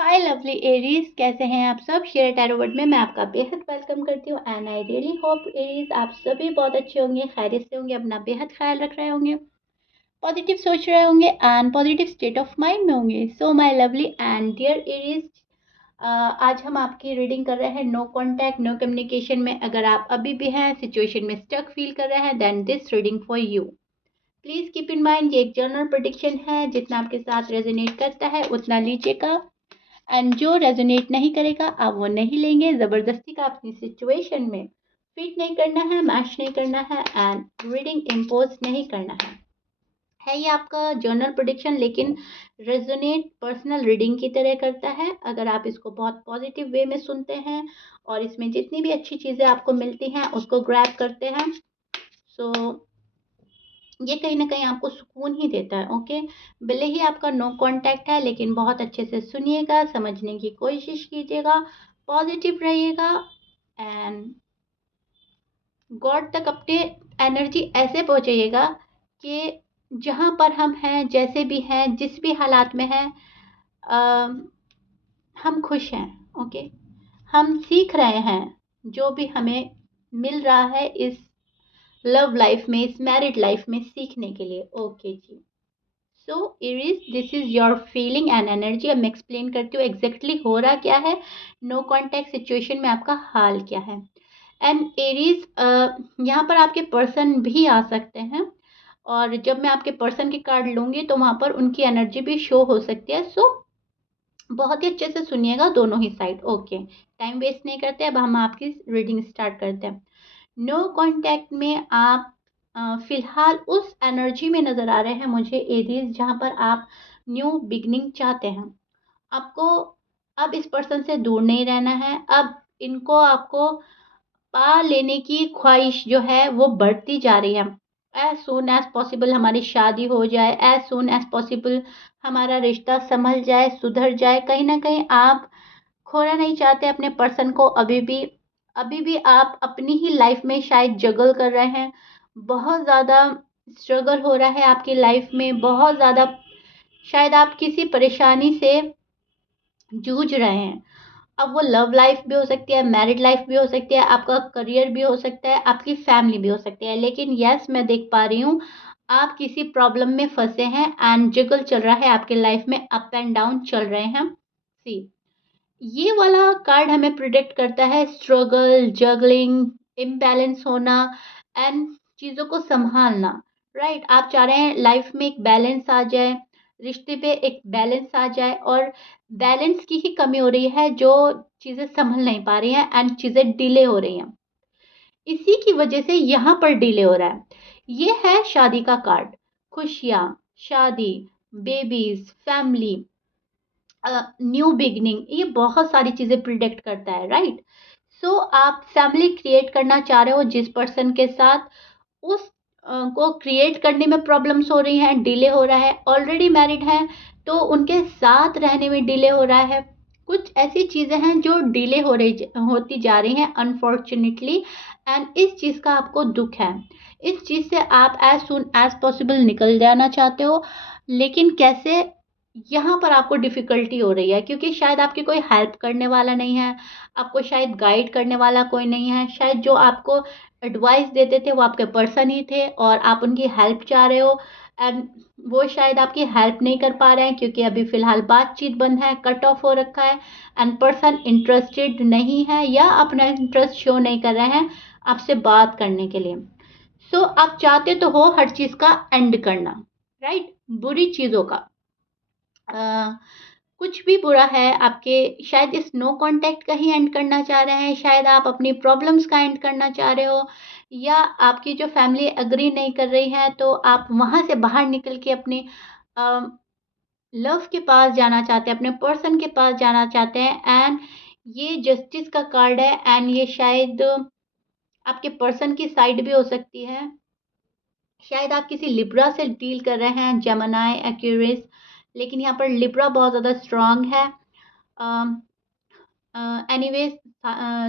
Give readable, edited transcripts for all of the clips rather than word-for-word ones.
हाय lovely Aries, कैसे हैं आप सब। शेयर टैरो वर्ड में मैं आपका बेहद वेलकम करती हूँ and I really hope Aries आप सभी बहुत अच्छे होंगे, खैरियत से होंगे, अपना बेहद ख्याल रख रहे होंगे, पॉजिटिव सोच रहे होंगे and positive state of mind में होंगे। So my lovely and dear Aries, आज हम आपकी रीडिंग कर रहे हैं नो कॉन्टैक्ट नो कम्युनिकेशन में। अगर आप अभी भी हैं सिचुएशन में स्टक फील कर रहे हैं then this reading for you. Please keep in mind ये एक जनरल प्रेडिक्शन है, जितना आपके साथ रेजोनेट करता है उतना लीजिएगा एंड जो रेजोनेट नहीं करेगा आप वो नहीं लेंगे। ज़बरदस्ती का अपनी सिचुएशन में फिट नहीं करना है, मैच नहीं करना है एंड रीडिंग इम्पोज नहीं करना है ये आपका जर्नल प्रेडिक्शन, लेकिन रेजोनेट पर्सनल रीडिंग की तरह करता है अगर आप इसको बहुत पॉजिटिव वे में सुनते हैं और इसमें जितनी भी अच्छी चीज़ें आपको मिलती हैं उसको ग्रैब करते हैं। सो ये कहीं ना कहीं आपको सुकून ही देता है। ओके, भले ही आपका नो कांटेक्ट है लेकिन बहुत अच्छे से सुनिएगा, समझने की कोशिश कीजिएगा, पॉजिटिव रहिएगा एंड गॉड तक अपने एनर्जी ऐसे पहुंचाइएगा कि जहाँ पर हम हैं, जैसे भी हैं, जिस भी हालात में हैं, हम खुश हैं। ओके, हम सीख रहे हैं जो भी हमें मिल रहा है इस लव लाइफ में, इस मैरिड लाइफ में सीखने के लिए। ओके जी। So Aries, this is your feeling and energy. अब मैं एक्सप्लेन करती हूँ एग्जैक्टली हो रहा क्या है, नो कॉन्टैक्ट सिचुएशन में आपका हाल क्या है। एंड एरीज, यहाँ पर आपके पर्सन भी आ सकते हैं और जब मैं आपके पर्सन के कार्ड लूँगी तो वहाँ पर उनकी एनर्जी भी शो हो सकती है। सो बहुत ही अच्छे से सुनिएगा दोनों ही साइड। ओके, टाइम वेस्ट नहीं करते, अब हम आपकी रीडिंग स्टार्ट करते हैं। नो कांटेक्ट में आप फिलहाल उस एनर्जी में नज़र आ रहे हैं मुझे एरीज, जहाँ पर आप न्यू बिगनिंग चाहते हैं। आपको अब इस पर्सन से दूर नहीं रहना है, अब इनको आपको पा लेने की ख्वाहिश जो है वो बढ़ती जा रही है। एज सून एज पॉसिबल हमारी शादी हो जाए, एज सून एज पॉसिबल हमारा रिश्ता संभल जाए, सुधर जाए। कहीं ना कहीं आप खोना नहीं चाहते अपने पर्सन को। अभी भी आप अपनी ही लाइफ में शायद जगल कर रहे हैं, बहुत ज़्यादा स्ट्रगल हो रहा है आपकी लाइफ में, बहुत ज़्यादा शायद आप किसी परेशानी से जूझ रहे हैं। अब वो लव लाइफ भी हो सकती है, मैरिड लाइफ भी हो सकती है, आपका करियर भी हो सकता है, आपकी फैमिली भी हो सकती है। लेकिन यस, मैं देख पा रही हूँ आप किसी प्रॉब्लम में फंसे हैं एंड जगल चल रहा है आपके लाइफ में, अप एंड डाउन चल रहे हैं। सी, ये वाला कार्ड हमें प्रिडिक्ट करता है स्ट्रगल, जगलिंग, इम्बैलेंस होना एंड चीज़ों को संभालना। राइट, आप चाह रहे हैं लाइफ में एक बैलेंस आ जाए, रिश्ते पे एक बैलेंस आ जाए और बैलेंस की ही कमी हो रही है, जो चीज़ें संभल नहीं पा रही हैं एंड चीज़ें डिले हो रही हैं। इसी की वजह से यहाँ पर डिले हो रहा है। ये है शादी का कार्ड, खुशियाँ, शादी, बेबीज, फैमिली, न्यू बिगनिंग, ये बहुत सारी चीज़ें प्रिडिक्ट करता है। राइट, सो आप फैमिली क्रिएट करना चाह रहे हो जिस पर्सन के साथ, उस को क्रिएट करने में प्रॉब्लम्स हो रही हैं, डिले हो रहा है। ऑलरेडी मैरिड हैं तो उनके साथ रहने में डिले हो रहा है। कुछ ऐसी चीज़ें हैं जो डिले होती जा रही हैं अनफॉर्चुनेटली एंड इस चीज़ का आपको दुख है। इस चीज़ से आप एज सुन एज पॉसिबल निकल जाना चाहते हो, लेकिन कैसे, यहाँ पर आपको डिफ़िकल्टी हो रही है क्योंकि शायद आपकी कोई हेल्प करने वाला नहीं है, आपको शायद गाइड करने वाला कोई नहीं है। शायद जो आपको एडवाइस देते थे वो आपके पर्सन ही थे और आप उनकी हेल्प चाह रहे हो एंड वो शायद आपकी हेल्प नहीं कर पा रहे हैं क्योंकि अभी फ़िलहाल बातचीत बंद है, कट ऑफ हो रखा है एंड पर्सन इंटरेस्टेड नहीं है या अपना इंटरेस्ट शो नहीं कर रहे हैं आपसे बात करने के लिए। सो आप चाहते तो हो हर चीज़ का एंड करना, राइट, बुरी चीज़ों का। अ, कुछ भी बुरा है आपके, शायद इस नो कांटेक्ट का ही एंड करना चाह रहे हैं, शायद आप अपनी प्रॉब्लम्स का एंड करना चाह रहे हो, या आपकी जो फैमिली एग्री नहीं कर रही है तो आप वहाँ से बाहर निकल के अपने लव के पास जाना चाहते हैं, अपने पर्सन के पास जाना चाहते हैं। एंड ये जस्टिस का कार्ड है एंड ये शायद आपके पर्सन की साइड भी हो सकती है। शायद आप किसी लिब्रा से डील कर रहे हैं, जेमिनी, एक्यूरियस, लेकिन यहाँ पर लिब्रा बहुत ज़्यादा स्ट्रांग है। एनीवेज,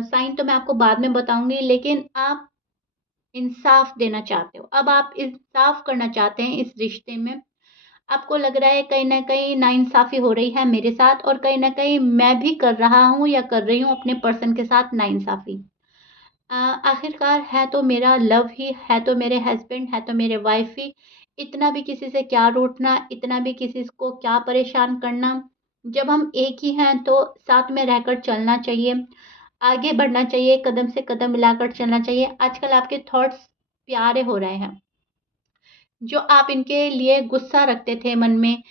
साइन तो मैं आपको बाद में बताऊंगी, लेकिन आप इंसाफ देना चाहते हो, अब आप इंसाफ करना चाहते हैं इस रिश्ते में। आपको लग रहा है कहीं न कहीं नाइंसाफ़ी हो रही है मेरे साथ और कहीं न कहीं मैं भी कर रहा हूँ या कर रही हूँ अपने पर्सन के साथ नाइंसाफ़ी। आखिरकार है तो मेरा लव ही, है तो मेरे हस्बैंड, है तो मेरे वाइफ़ ही, इतना भी किसी से क्या रूठना, इतना भी किसी को क्या परेशान करना। जब हम एक ही हैं तो साथ में रहकर चलना चाहिए, आगे बढ़ना चाहिए, कदम से कदम मिलाकर चलना चाहिए। आजकल आपके थॉट्स प्यारे हो रहे हैं, जो आप इनके लिए गुस्सा रखते थे मन में,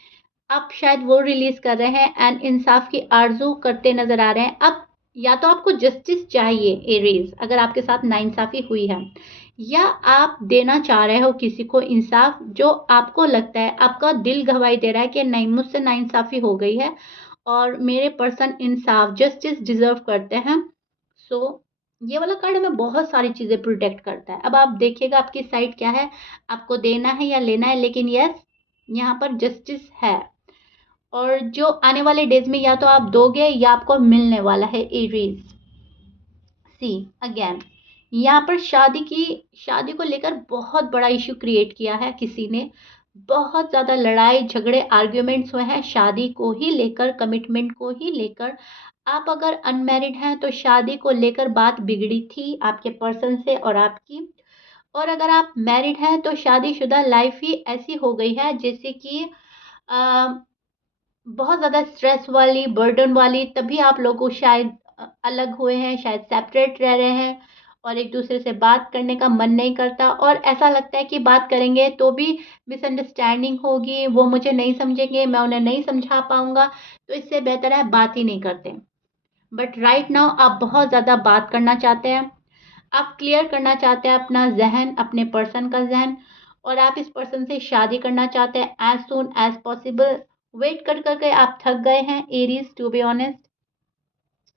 आप शायद वो रिलीज़ कर रहे हैं एंड इंसाफ की आरज़ू करते नज़र आ रहे हैं। अब या तो आपको जस्टिस चाहिए एरीज़, अगर आपके साथ नाइंसाफ़ी हुई है, या आप देना चाह रहे हो किसी को इंसाफ, जो आपको लगता है, आपका दिल गवाही दे रहा है कि नहीं, मुझसे नाइंसाफ़ी हो गई है और मेरे पर्सन इंसाफ, जस्टिस डिज़र्व करते हैं। सो ये वाला कार्ड हमें बहुत सारी चीज़ें प्रोटेक्ट करता है। अब आप देखिएगा आपकी साइड क्या है, आपको देना है या लेना है, लेकिन यस, यहाँ पर जस्टिस है। और जो आने वाले डेज़ में या तो आप दोगे या आपको मिलने वाला है एरीज़। सी अगेन, यहाँ पर शादी को लेकर बहुत बड़ा इश्यू क्रिएट किया है किसी ने। बहुत ज़्यादा लड़ाई झगड़े आर्ग्यूमेंट्स हुए हैं शादी को ही लेकर, कमिटमेंट को ही लेकर। आप अगर अनमैरिड हैं तो शादी को लेकर बात बिगड़ी थी आपके पर्सन से और आपकी। और अगर आप मैरिड हैं तो शादीशुदा लाइफ ही ऐसी हो गई है जैसे कि बहुत ज़्यादा स्ट्रेस वाली, बर्डन वाली, तभी आप लोग शायद अलग हुए हैं, शायद सेपरेट रह रहे हैं और एक-दूसरे से बात करने का मन नहीं करता और ऐसा लगता है कि बात करेंगे तो भी मिसअंडरस्टैंडिंग होगी, वो मुझे नहीं समझेंगे, मैं उन्हें नहीं समझा पाऊँगा, तो इससे बेहतर है बात ही नहीं करते। बट राइट नाउ आप बहुत ज़्यादा बात करना चाहते हैं, आप क्लियर करना चाहते हैं अपना ज़हन, अपने पर्सन का ज़हन, और आप इस पर्सन से शादी करना चाहते हैं as soon as possible. Wait कर के आप थक गए हैं एरीज़, टू बी ऑनेस्ट।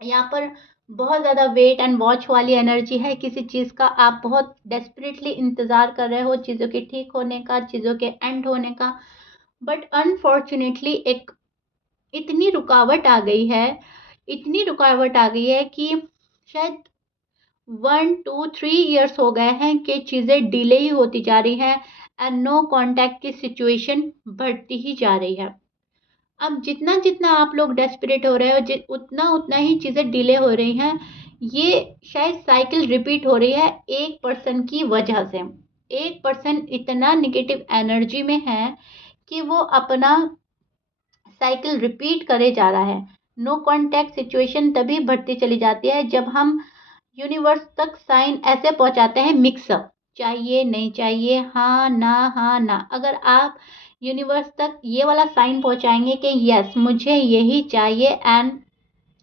यहाँ पर बहुत ज़्यादा वेट एंड वॉच वाली एनर्जी है किसी चीज़ का, आप बहुत डेस्परेटली इंतज़ार कर रहे हो चीज़ों के ठीक होने का, चीज़ों के एंड होने का। बट अनफॉर्चुनेटली एक इतनी रुकावट आ गई है, इतनी रुकावट आ गई है कि शायद 1, 2, 3 इयर्स हो गए हैं कि चीज़ें डिले ही होती जा रही हैं एंड नो कॉन्टैक्ट की सिचुएशन बढ़ती ही जा रही है। अब जितना-जितना आप लोग डेस्परेट हो रहे हो, उतना-उतना ही चीज़ें डिले हो रही हैं। ये शायद साइकिल रिपीट हो रही है एक पर्सन की वजह से। एक पर्सन इतना नेगेटिव एनर्जी में है कि वो अपना साइकिल रिपीट करे जा रहा है। नो कॉन्टैक्ट सिचुएशन तभी बढ़ती चली जाती है जब हम यूनिवर्स तक साइन ऐसे पहुंचाते हैं मिक्सअप, चाहिए नहीं चाहिए, हाँ ना हाँ ना। अगर आप यूनिवर्स तक ये वाला साइन पहुंचाएंगे कि यस मुझे यही चाहिए एंड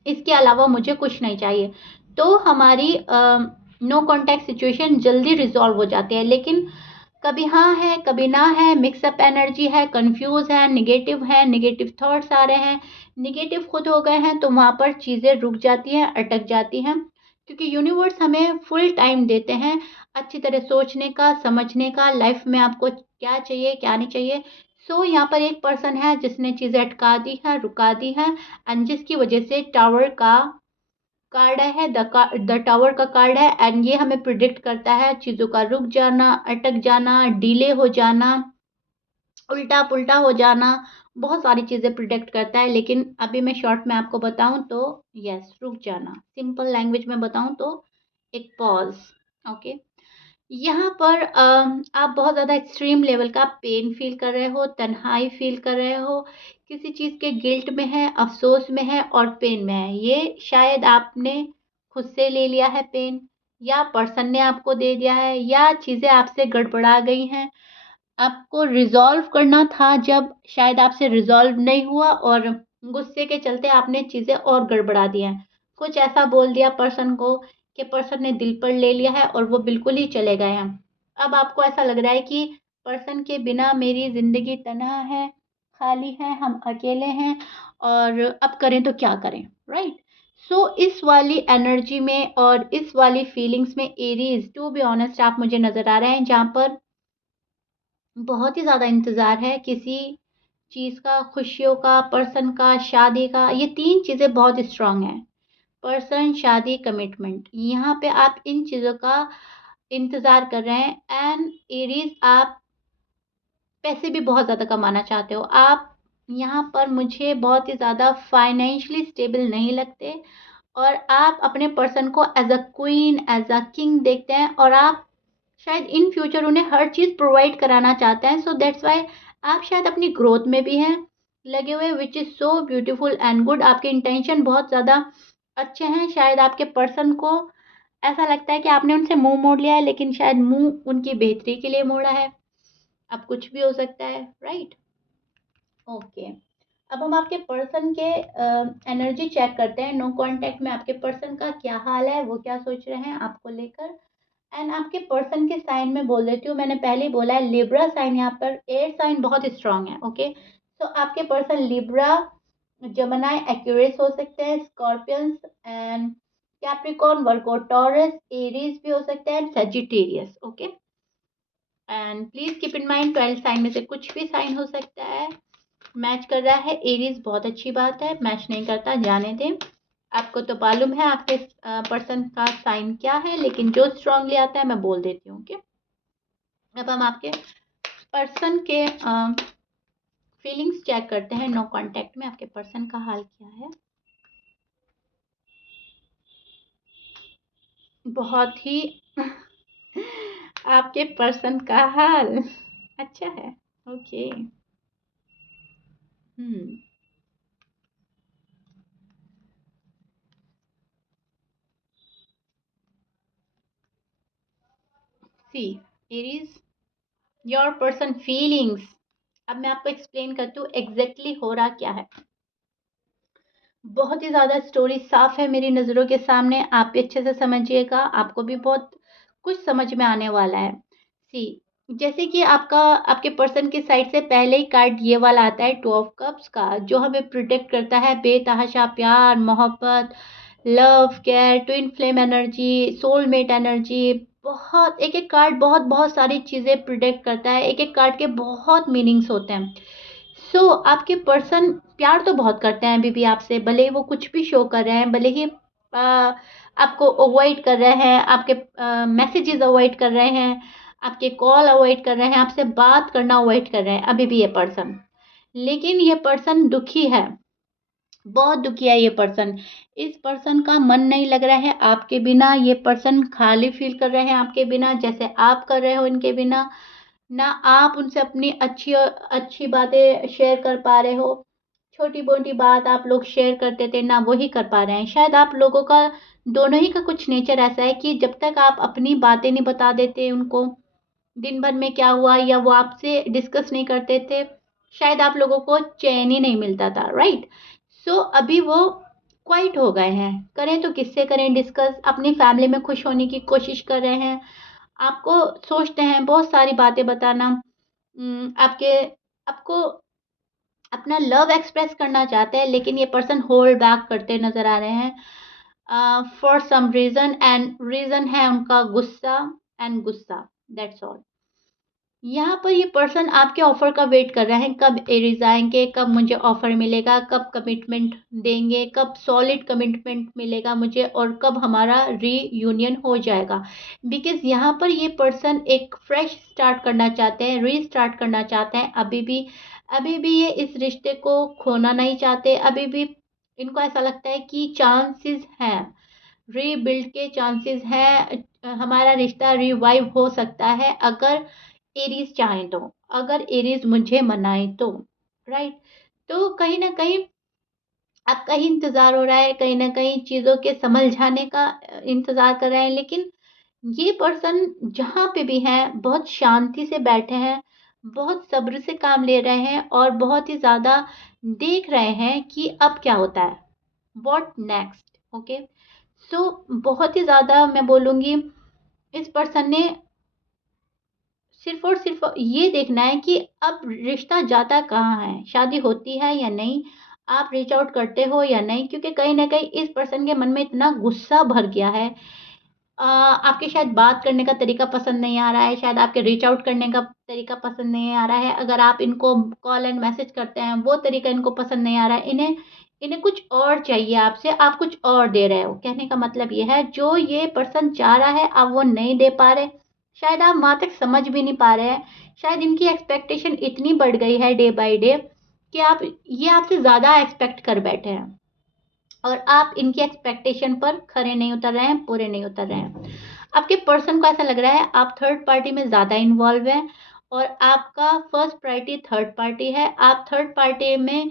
इसके अलावा मुझे कुछ नहीं चाहिए, तो हमारी नो कॉन्टैक्ट सिचुएशन जल्दी रिजॉल्व हो जाती है। लेकिन कभी हाँ है, कभी ना है, मिक्सअप एनर्जी है, कंफ्यूज है, नेगेटिव थॉट्स आ रहे हैं, नेगेटिव खुद हो गए हैं, तो वहाँ पर चीज़ें रुक जाती हैं, अटक जाती हैं। क्योंकि यूनिवर्स हमें फुल टाइम देते हैं अच्छी तरह सोचने का, समझने का, लाइफ में आपको क्या चाहिए, क्या नहीं चाहिए। सो यहाँ पर एक पर्सन है जिसने चीज़ें अटका दी हैं, रुका दी हैं एंड जिसकी वजह से टावर का कार्ड है, द टावर का कार्ड है एंड ये हमें प्रिडिक्ट करता है चीज़ों का रुक जाना, अटक जाना, डिले हो जाना, उल्टा-पुल्टा हो जाना, बहुत सारी चीज़ें प्रिडिक्ट करता है। लेकिन अभी मैं शॉर्ट में आपको बताऊँ तो यस, रुक जाना। सिंपल लैंग्वेज में बताऊँ तो एक पॉज़, ओके। यहाँ पर आप बहुत ज़्यादा एक्सट्रीम लेवल का पेन फ़ील कर रहे हो, तन्हाई फ़ील कर रहे हो, किसी चीज़ के गिल्ट में है, अफ़सोस में है और पेन में है। ये शायद आपने खुद से ले लिया है पेन, या पर्सन ने आपको दे दिया है, या चीज़ें आपसे गड़बड़ा गई हैं। आपको रिज़ॉल्व करना था जब शायद आपसे रिज़ॉल्व नहीं हुआ और गुस्से के चलते आपने चीज़ें और गड़बड़ा दी हैं। कुछ ऐसा बोल दिया पर्सन को कि पर्सन ने दिल पर ले लिया है और वो बिल्कुल ही चले गए हैं। अब आपको ऐसा लग रहा है कि पर्सन के बिना मेरी ज़िंदगी तन्हा है, खाली है, हम अकेले हैं और अब करें तो क्या करें, राइट? सो इस वाली एनर्जी में और इस वाली फीलिंग्स में एरीज़, टू बी ऑनेस्ट, आप मुझे नज़र आ रहे हैं जहाँ पर बहुत ही ज़्यादा इंतज़ार है किसी चीज़ का, खुशियों का, पर्सन का, शादी का। ये 3 चीज़ें बहुत स्ट्रॉन्ग हैं। पर्सन, शादी, कमिटमेंट। यहाँ पे आप इन चीज़ों का इंतज़ार कर रहे हैं एंड एरीज़, आप पैसे भी बहुत ज़्यादा कमाना चाहते हो आप। यहाँ पर मुझे बहुत ही ज़्यादा फाइनेंशियली स्टेबल नहीं लगते, और आप अपने पर्सन को as a queen, as a king देखते हैं, और आप शायद इन फ्यूचर उन्हें हर चीज़ प्रोवाइड कराना चाहते हैं। सो दैट्स वाई आप शायद अपनी ग्रोथ में भी हैं लगे हुए, which is so beautiful and good. आपके इंटेंशन बहुत ज़्यादा अच्छे हैं। शायद आपके पर्सन को ऐसा लगता है कि आपने उनसे मुंह मोड़ लिया है, लेकिन शायद मुंह उनकी बेहतरी के लिए मोड़ा है। अब कुछ भी हो सकता है, राइट? ओके, अब हम आपके पर्सन के एनर्जी चेक करते हैं। नो कांटेक्ट में आपके पर्सन का क्या हाल है, वो क्या सोच रहे हैं आपको लेकर। एंड आपके पर्सन के साइन में बोल देती हूँ, मैंने पहले ही बोला है लिब्रा साइन, यहाँ पर एयर साइन बहुत स्ट्रांग है। ओके, तो आपके पर्सन लिब्रा, जमनाई, एक्यूरेस हो सकते हैं, Scorpions and Capricorn, Virgo, Taurus, Aries भी हो सकते हैं, Sagittarius. Okay, and please keep in mind 12 sign में से कुछ भी साइन हो सकता है। मैच कर रहा है एरीज, बहुत अच्छी बात है। मैच नहीं करता, जाने दें। आपको तो मालूम है आपके पर्सन का साइन क्या है, लेकिन जो स्ट्रांगली आता है मैं बोल देती हूँ। ओके, अब हम आपके पर्सन के फीलिंग्स चेक करते हैं। नो कांटेक्ट में आपके पर्सन का हाल क्या है। बहुत ही आपके पर्सन का हाल अच्छा है। Okay, hmm, see Aries, your person feelings. अब मैं आपको एक्सप्लेन करती हूँ एग्जैक्टली हो रहा क्या है। बहुत ही ज़्यादा स्टोरी साफ है मेरी नज़रों के सामने, आप भी अच्छे से समझिएगा, आपको भी बहुत कुछ समझ में आने वाला है। सी, जैसे कि आपका आपके पर्सन की साइड से पहले ही कार्ड ये वाला आता है, 2 ऑफ कप्स का, जो हमें प्रोटेक्ट करता है बेतहाशा प्यार, मोहब्बत, love, care, twin flame energy, soulmate energy. बहुत एक एक कार्ड बहुत बहुत सारी चीज़ें प्रोटेक्ट करता है। एक एक कार्ड के बहुत मीनिंग्स होते हैं। आपके पर्सन प्यार तो बहुत करते हैं अभी भी आपसे, भले ही वो कुछ भी शो कर रहे हैं, भले ही आपको अवॉइड कर रहे हैं, आपके मैसेजेस अवॉइड कर रहे हैं, आपके कॉल अवॉइड कर रहे हैं, आपसे बात करना अवॉइड कर रहे हैं अभी भी ये पर्सन। लेकिन ये पर्सन दुखी है, बहुत दुखी है ये पर्सन। इस पर्सन का मन नहीं लग रहा है आपके बिना। ये पर्सन खाली फील कर रहे हैं आपके बिना, जैसे आप कर रहे हो इनके बिना। ना आप उनसे अपनी अच्छी अच्छी बातें शेयर कर पा रहे हो। छोटी मोटी बात आप लोग शेयर करते थे ना, वो ही कर पा रहे हैं। शायद आप लोगों का दोनों ही का कुछ नेचर ऐसा है कि जब तक आप अपनी बातें नहीं बता देते उनको, दिन भर में क्या हुआ, या वो आपसे डिस्कस नहीं करते थे, शायद आप लोगों को चैन ही नहीं मिलता था, राइट? अभी वो क्वाइट हो गए हैं। करें तो किससे करें डिस्कस, अपनी फैमिली में खुश होने की कोशिश कर रहे हैं, आपको सोचते हैं बहुत सारी बातें बताना, आपके आपको अपना लव एक्सप्रेस करना चाहते हैं, लेकिन ये पर्सन होल्ड बैक करते नजर आ रहे हैं for some reason, and reason है उनका गुस्सा, एंड गुस्सा, दैट्स ऑल। यहाँ पर ये पर्सन आपके ऑफर का वेट कर रहे हैं, कब एरीज आएंगे, कब मुझे ऑफर मिलेगा, कब कमिटमेंट देंगे, कब सॉलिड कमिटमेंट मिलेगा मुझे, और कब हमारा रीयूनियन हो जाएगा। बिकॉज यहाँ पर ये पर्सन एक फ्रेश स्टार्ट करना चाहते हैं, रीस्टार्ट करना चाहते हैं। अभी भी ये इस रिश्ते को खोना नहीं चाहते। अभी भी इनको ऐसा लगता है कि चांसेस हैं, रीबिल्ड के चांसेस हैं, हमारा रिश्ता रिवाइव हो सकता है अगर एरीज चाहें तो, अगर एरीज मुझे मनाए तो, राइट? तो कहीं ना कहीं आपका ही इंतजार हो रहा है, कहीं ना कहीं चीजों के संभल जाने का इंतजार कर रहे हैं। लेकिन ये पर्सन जहाँ पे भी हैं बहुत शांति से बैठे हैं, बहुत सब्र से काम ले रहे हैं, और बहुत ही ज्यादा देख रहे हैं कि अब क्या होता है, व्हाट नेक्स्ट। ओके, बहुत ही ज्यादा मैं बोलूंगी, इस पर्सन ने सिर्फ और सिर्फ ये देखना है कि अब रिश्ता जाता कहाँ है, शादी होती है या नहीं, आप रीच आउट करते हो या नहीं, क्योंकि कहीं ना कहीं इस पर्सन के मन में इतना गुस्सा भर गया है। आपके शायद बात करने का तरीका पसंद नहीं आ रहा है, शायद आपके रीच आउट करने का तरीका पसंद नहीं आ रहा है, अगर आप इनको कॉल एंड मैसेज करते हैं वो तरीका इनको पसंद नहीं आ रहा है। इन्हें इन्हें कुछ और चाहिए आपसे, आप कुछ और दे रहे हो। कहने का मतलब ये है, जो ये पर्सन चाह रहा है आप वो नहीं दे पा रहे, शायद आप वहाँ तक समझ भी नहीं पा रहे हैं। शायद इनकी एक्सपेक्टेशन इतनी बढ़ गई है डे बाय डे कि ये आपसे ज़्यादा एक्सपेक्ट कर बैठे हैं और आप इनकी एक्सपेक्टेशन पर खरे नहीं उतर रहे हैं, पूरे नहीं उतर रहे हैं। आपके पर्सन को ऐसा लग रहा है आप थर्ड पार्टी में ज़्यादा इन्वॉल्व हैं और आपका फर्स्ट प्रायोरिटी थर्ड पार्टी है। आप थर्ड पार्टी में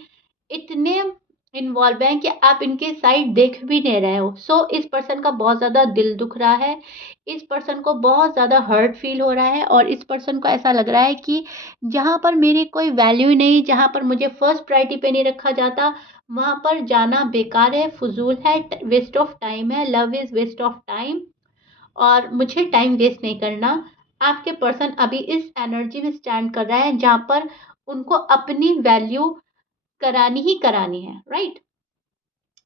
इतने इन्वॉल्व हैं कि आप इनके साइड देख भी नहीं रहे हो। सो इस पर्सन का बहुत ज़्यादा दिल दुख रहा है, इस पर्सन को बहुत ज़्यादा हर्ट फील हो रहा है और इस पर्सन को ऐसा लग रहा है कि जहाँ पर मेरी कोई वैल्यू नहीं, जहाँ पर मुझे फर्स्ट प्रायोरिटी पे नहीं रखा जाता, वहाँ पर जाना बेकार है, फजूल है, वेस्ट ऑफ टाइम है। Love is waste of time और मुझे टाइम वेस्ट नहीं करना। आपके पर्सन अभी इस एनर्जी में स्टैंड कर रहा है जहाँ पर उनको अपनी वैल्यू करानी ही करानी है, राइट?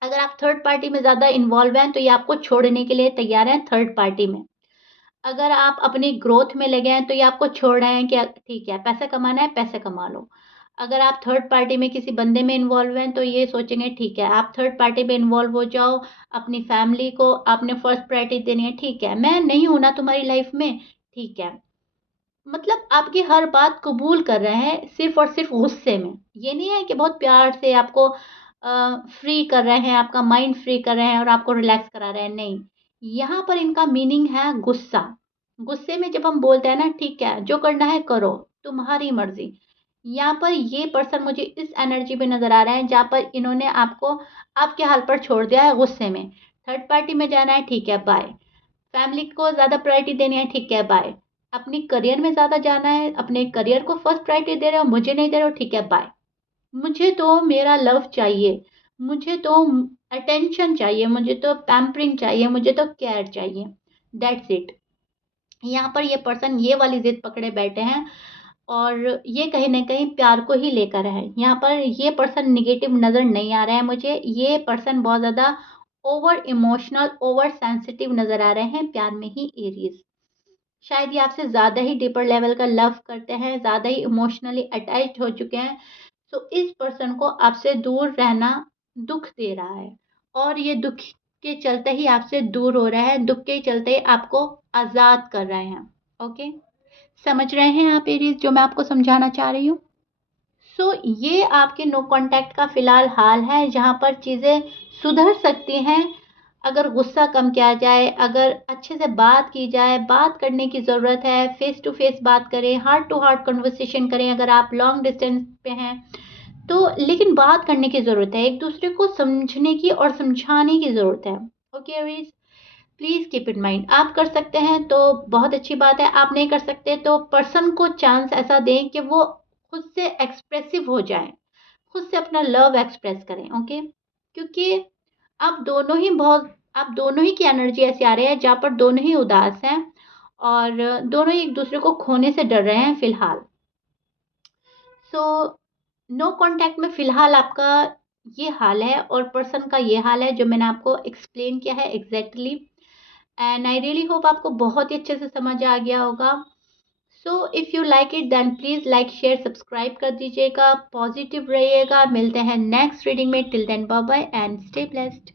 अगर आप थर्ड पार्टी में ज़्यादा इन्वॉल्व हैं तो ये आपको छोड़ने के लिए तैयार हैं थर्ड पार्टी में। अगर आप अपनी ग्रोथ में लगे हैं तो ये आपको छोड़ रहे हैं कि ठीक है पैसा कमाना है, पैसे कमा लो। अगर आप थर्ड पार्टी में किसी बंदे में इन्वॉल्व हैं तो ये सोचेंगे ठीक है आप थर्ड पार्टी में इन्वॉल्व हो जाओ, अपनी फैमिली को आपने फर्स्ट प्रायोरिटी देनी है, ठीक है मैं नहीं हूं ना तुम्हारी लाइफ में, ठीक है। मतलब आपकी हर बात कबूल कर रहे हैं सिर्फ और सिर्फ गुस्से में। ये नहीं है कि बहुत प्यार से आपको फ्री कर रहे हैं, आपका माइंड फ्री कर रहे हैं और आपको रिलैक्स करा रहे हैं, नहीं। यहाँ पर इनका मीनिंग है गुस्सा। गुस्से में जब हम बोलते हैं ना ठीक है जो करना है करो, तुम्हारी मर्जी। यहाँ पर ये पर्सन मुझे इस एनर्जी में नजर आ रहा है जहाँ पर इन्होंने आपको आपके हाल पर छोड़ दिया है गुस्से में। थर्ड पार्टी में जाना है, ठीक है बाय। फैमिली को ज़्यादा प्रायोरिटी देनी है, ठीक है बाय। अपनी करियर में ज़्यादा जाना है, अपने करियर को फर्स्ट प्रायोरिटी दे रहे हो, मुझे नहीं दे रहे हो, ठीक है बाय। मुझे तो मेरा लव चाहिए, मुझे तो अटेंशन चाहिए, मुझे तो पैम्परिंग चाहिए, मुझे तो केयर चाहिए, दैट्स इट। यहाँ पर ये पर्सन ये वाली जिद पकड़े बैठे हैं और ये कहीं न कहीं प्यार को ही लेकर है। यहाँ पर ये पर्सन नेगेटिव नज़र नहीं आ रहा है मुझे, ये पर्सन बहुत ज़्यादा ओवर इमोशनल, ओवर सेंसिटिव नज़र आ रहे हैं प्यार में ही एरीज़। शायद ये आपसे ज़्यादा ही डीपर लेवल का लव करते हैं, ज़्यादा ही इमोशनली अटैच्ड हो चुके हैं। तो इस पर्सन को आपसे दूर रहना दुःख दे रहा है और ये दुःख के चलते ही आपसे दूर हो रहा है, दुःख के चलते ही आपको आज़ाद कर रहे हैं। ओके? समझ रहे हैं आप एरीज़ जो मैं आपको समझाना चाह रही हूँ? ये आपके नो कॉन्टैक्ट का फ़िलहाल हाल है जहाँ पर चीज़ें सुधर सकती हैं अगर गुस्सा कम किया जाए, अगर अच्छे से बात की जाए, बात करने की ज़रूरत है, फ़ेस टू फ़ेस बात करें, हार्ट टू हार्ट कन्वर्सेशन करें अगर आप लॉन्ग डिस्टेंस पे हैं। तो लेकिन बात करने की ज़रूरत है, एक-दूसरे को समझने की और समझाने की ज़रूरत है। Okay Aries? Please keep in mind आप कर सकते हैं तो बहुत अच्छी बात है, आप नहीं कर सकते तो पर्सन को चांस ऐसा दें कि वो खुद से एक्सप्रेसिव हो जाएँ, खुद से अपना लव एक्सप्रेस करें, ओके? क्योंकि आप दोनों ही की एनर्जी ऐसी आ रही है जहाँ पर दोनों ही उदास हैं और दोनों ही एक-दूसरे को खोने से डर रहे हैं फ़िलहाल। सो नो कॉन्टैक्ट में फ़िलहाल आपका ये हाल है और पर्सन का ये हाल है जो मैंने आपको एक्सप्लेन किया है exactly. And I really hope आपको बहुत ही अच्छे से समझ आ गया होगा। So if you like it then please like share subscribe कर दीजिएगा, पॉजिटिव रहिएगा। मिलते हैं नेक्स्ट रीडिंग में, till then bye bye and stay blessed.